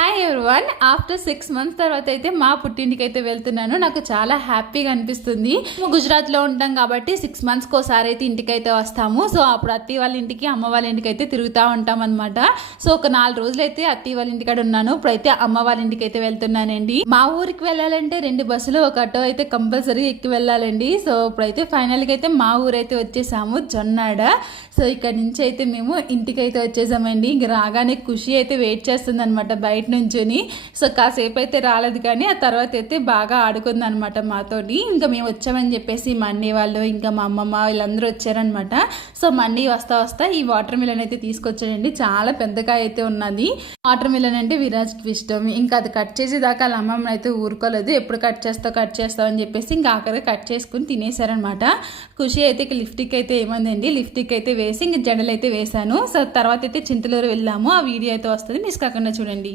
Hi everyone. After 6 months తర్వాత అయితే మా పుట్టింటికి అయితే వెళ్తున్నాను. నాకు చాలా హ్యాపీగా అనిపిస్తుంది. మేము గుజరాత్లో ఉంటాం కాబట్టి 6 మంత్స్కి ఒకసారి అయితే ఇంటికి అయితే వస్తాము. సో అప్పుడు అత్తి వాళ్ళ ఇంటికి అమ్మ వాళ్ళ ఇంటికి అయితే తిరుగుతూ ఉంటాం అనమాట. సో ఒక 4 రోజులు అయితే అత్తి వాళ్ళ ఇంటికాడ ఉన్నాను. ఇప్పుడైతే అమ్మ వాళ్ళ ఇంటికి అయితే వెళ్తున్నానండి. మా ఊరికి వెళ్ళాలంటే 2 బస్సులు ఒక ఆటో అయితే కంపల్సరీ ఎక్కి వెళ్ళాలండి. సో ఇప్పుడైతే ఫైనల్గా అయితే మా ఊరు అయితే వచ్చేసాము, జొన్నాడ. సో ఇక్కడ నుంచి అయితే మేము ఇంటికి అయితే వచ్చేసామండి. ఇంక రాగానే ఖుషి అయితే వెయిట్ చేస్తుంది అనమాట బయట నుంచుని. సో కాసేపు అయితే రాలేదు, కానీ ఆ తర్వాత అయితే బాగా ఆడుకుంది అనమాట మాతోటి. ఇంకా మేము వచ్చామని చెప్పేసి మా అన్నయ్య వాళ్ళు ఇంకా మా అమ్మమ్మ వీళ్ళందరూ వచ్చారనమాట. సో మా అన్నయ్య వస్తా ఈ వాటర్ మిలన్ అయితే తీసుకొచ్చాడండి. చాలా పెద్దగా అయితే ఉన్నది. వాటర్ మిలన్ అంటే విరాజ్కి ఇష్టం. ఇంకా అది కట్ చేసేదాకా వాళ్ళ అమ్మమ్మ అయితే ఊరుకోలేదు. ఎప్పుడు కట్ చేస్తావు అని చెప్పేసి ఇంకా ఆఖరి కట్ చేసుకుని తినేశారనమాట. ఖుషి అయితే లిఫ్ట్కి అయితే ఏమందండి, లిఫ్ట్కి అయితే వేసి ఇంక జడలు అయితే వేశాను. సో తర్వాత అయితే చింతలూరు వెళ్ళాము. ఆ వీడియో అయితే వస్తుంది, మిస్ కాకుండా చూడండి.